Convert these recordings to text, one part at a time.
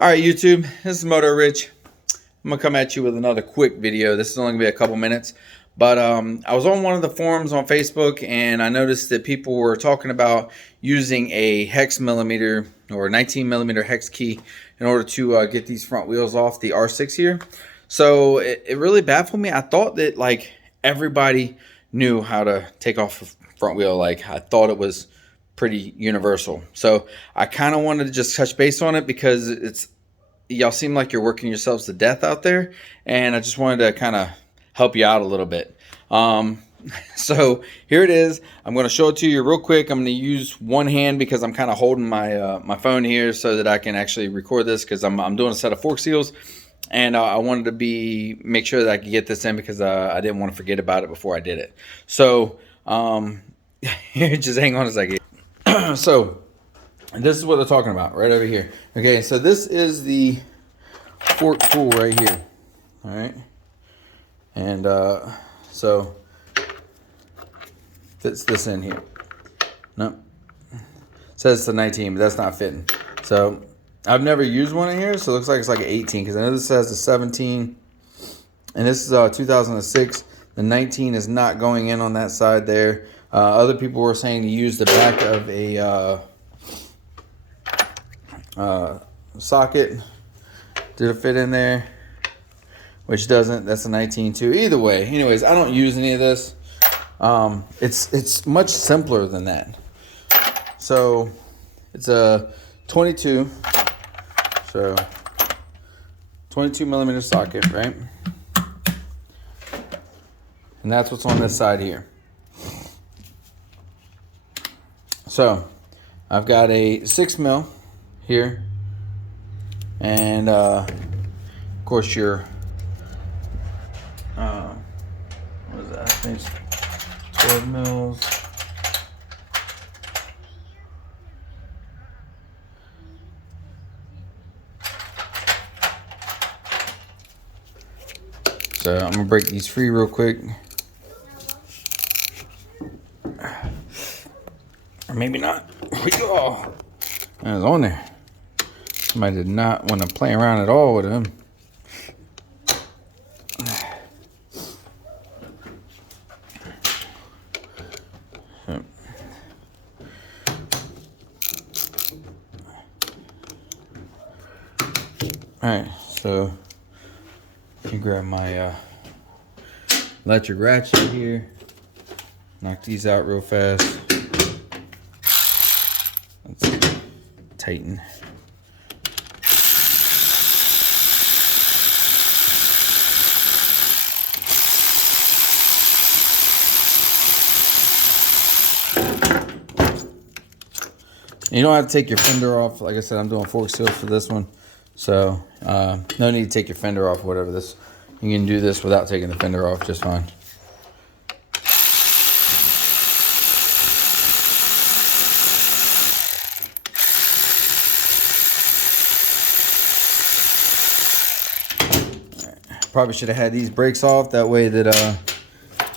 All right, YouTube, this is Moto Rich. I'm gonna come at you with another quick video. This is only gonna be a couple minutes, but I was on one of the forums on Facebook and I noticed that people were talking about using a hex millimeter or 19 millimeter hex key in order to get these front wheels off the R6 here. So it really baffled me. I thought that like everybody knew how to take off a front wheel. Like I thought it was pretty universal. So I kind of wanted to just touch base on it because y'all seem like you're working yourselves to death out there, and I just wanted to kind of help you out a little bit. So here it is. I'm going to show it to you real quick. I'm going to use one hand because I'm kind of holding my my phone here so that I can actually record this because I'm doing a set of fork seals, and I wanted to make sure that I could get this in because I didn't want to forget about it before I did it. So just hang on a second. So this is what they're talking about right over here. Okay, so this is the fork tool right here. All right, and so fits this in here. Nope, it says it's a 19, but that's not fitting. So I've never used one in here, so it looks like it's like an 18 because I know this says a 17, and this is 2006. The 19 is not going in on that side there. Other people were saying to use the back of a socket to fit in there, which doesn't. That's a 19 too. Either way, anyways, I don't use any of this. It's much simpler than that. So it's a 22, so 22 millimeter socket, right? And that's what's on this side here. So I've got a 6 mil here, and of course your what is that? I think it's 12 mils. So I'm gonna break these free real quick. Or maybe not. Oh, that was on there. Somebody did not want to play around at all with him. Alright, so you grab my electric ratchet here. Knock these out real fast. Let's tighten. You don't have to take your fender off. Like I said, I'm doing fork seals for this one. So no need to take your fender off, whatever this. You can do this without taking the fender off just fine. Probably should have had these brakes off, that way that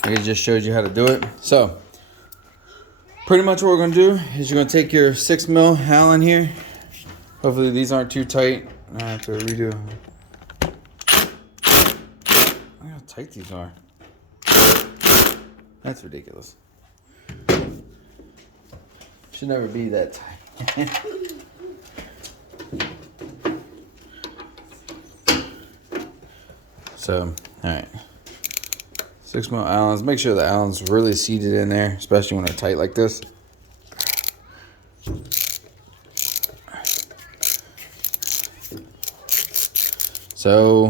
it just showed you how to do it. So pretty much what we're going to do is you're going to take your 6 mil Allen here. Hopefully these aren't too tight. I have to redo. Look how tight these are. That's ridiculous. Should never be that tight. So, alright. 6 mil Allens. Make sure the Allen's really seated in there, especially when they're tight like this. So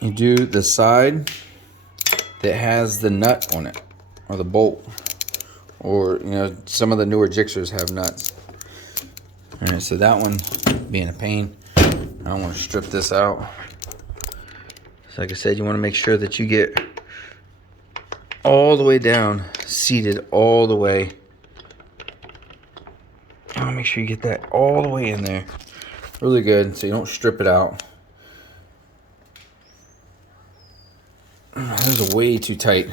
you do the side that has the nut on it, or the bolt, or you know, some of the newer Gixxers have nuts. All right, so that one being a pain, I don't want to strip this out. So like I said, you want to make sure that you get all the way down, seated all the way. You want to make sure you get that all the way in there. Really good, so you don't strip it out. This is way too tight.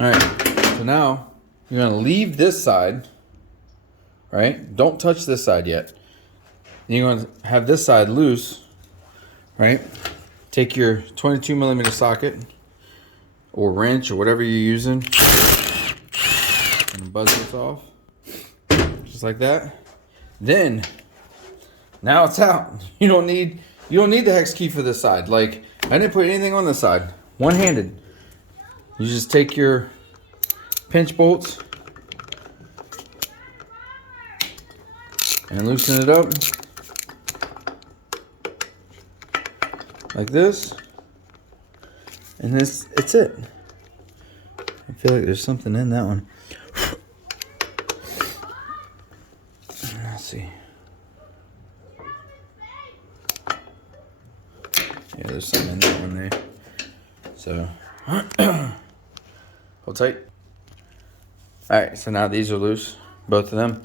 All right, so now You're going to leave this side, right? Don't touch this side yet. Then you're going to have this side loose, right? Take your 22 millimeter socket or wrench or whatever you're using and buzz this off, just like that. Then, now it's out. You don't need the hex key for this side. Like, I didn't put anything on this side. One-handed. You just take your pinch bolts and loosen it up like this, and it's it. I feel like there's something in that one. Let's see. Yeah, there's something in that one there. So hold tight. All right, so now these are loose, both of them.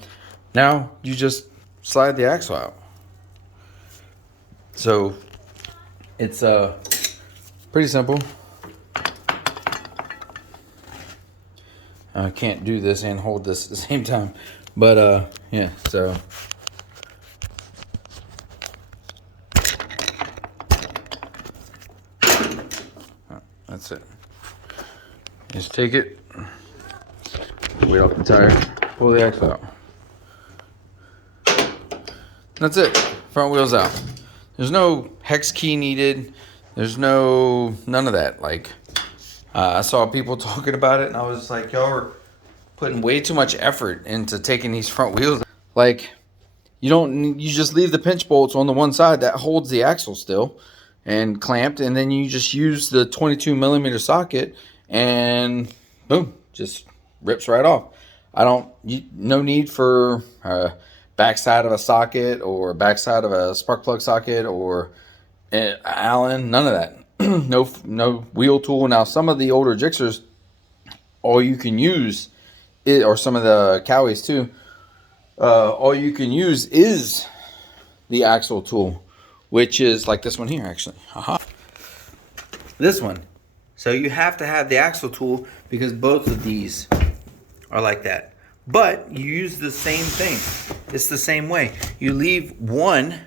Now you just slide the axle out. So it's pretty simple. I can't do this and hold this at the same time, but yeah, so that's it. Just take it, weight off the tire, pull the axle out. That's it. Front wheels out. There's no hex key needed. There's none of that. Like, I saw people talking about it, and I was like, y'all are putting way too much effort into taking these front wheels. Like, you just leave the pinch bolts on the one side that holds the axle still and clamped, and then you just use the 22 millimeter socket, and boom, just rips right off. No need for backside of a socket or backside of a spark plug socket or Allen, none of that. No wheel tool. Now, some of the older Gixxers, all you can use or some of the Cowies too, all you can use is the axle tool, which is like this one here, actually. This one. So you have to have the axle tool because both of these are like that. But you use the same thing. It's the same way. You leave one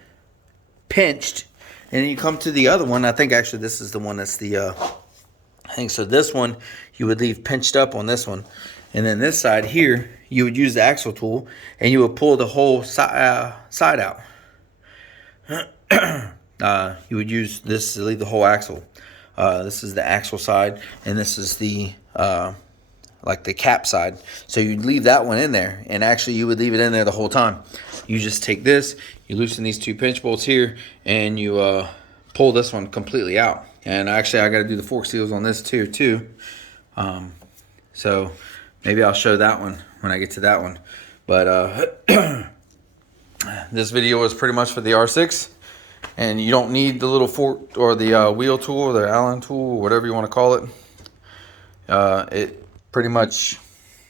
pinched, and then you come to the other one. I think actually this is the one that's the, I think so. This one you would leave pinched up on this one. And then this side here, you would use the axle tool, and you would pull the whole side out. You would use this to leave the whole axle. This is the axle side, and this is the like the cap side. So you'd leave that one in there, and actually you would leave it in there the whole time. You just take this, you loosen these two pinch bolts here, and you pull this one completely out. And actually I got to do the fork seals on this too. So maybe I'll show that one when I get to that one. But this video was pretty much for the R6, and you don't need the little fork or the wheel tool or the Allen tool, or whatever you want to call it. It pretty much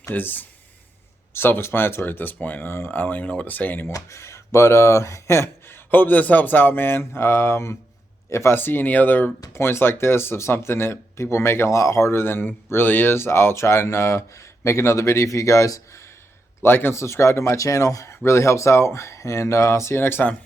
is self-explanatory at this point. I don't even know what to say anymore. But yeah, hope this helps out, man. If I see any other points like this of something that people are making a lot harder than really is, I'll try and make another video for you guys. Like and subscribe to my channel. Really helps out. And I'll see you next time.